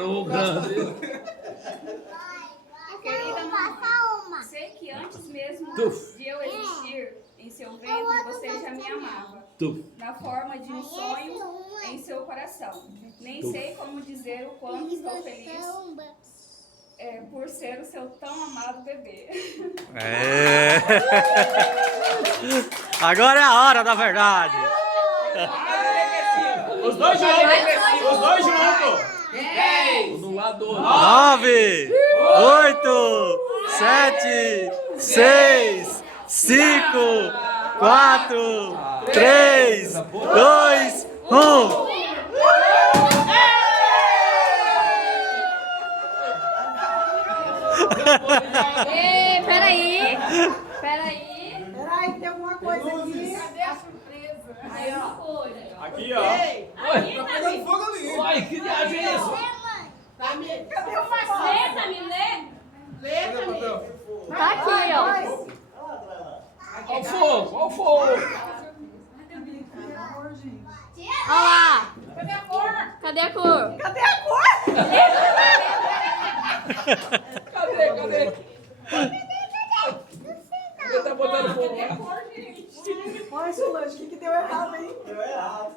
Parou grande. Querida mamãe, sei que antes mesmo de eu existir em seu ventre, você já me amava. Na forma de um sonho em seu coração. Nem sei como dizer o quanto estou feliz por ser o seu tão amado bebê. Agora é a hora da verdade. Os dois juntos. Os dois juntos. 10, 9, 8, 7, 6, 5, 4, 3, 2, 1. Peraí, Peraí, tem alguma coisa aqui. cadê a surpresa? Aí, ó. Aqui, ó. Tá pegando fogo ali. Uai, que viagem é isso? Cadê o Lê, Tamires. Tá aqui, ó. Olha o fogo, olha o fogo. Olha lá. Cadê a cor? Cadê a cor? Cadê? Ele tá botando fogo lá. Olha, Solange, o que deu errado, hein? Deu errado.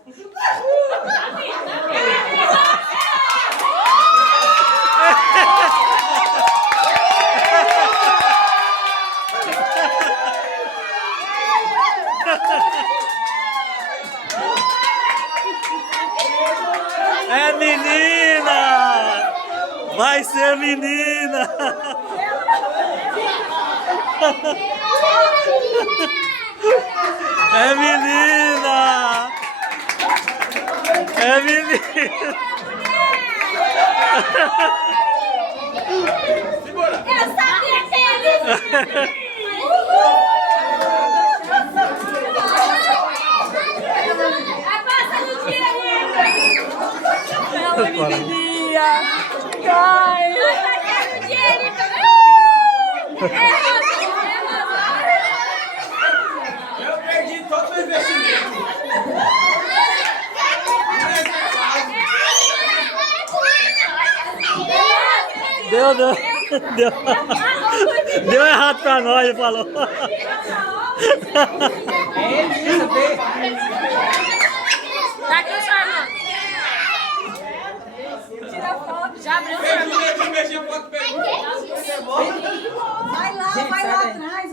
É menina! Vai ser menina! É menina! É menina! Eu sabia que era isso. Passa no dia ainda. Ela me bebia. Ai, vai passar no dia ainda. Eu perdi todo o investimento. Deu errado pra nós, ele falou. Tá aqui, sua irmã. Tira a foto. Já abriu, sua irmã. Beijinho, foto, Vai lá atrás.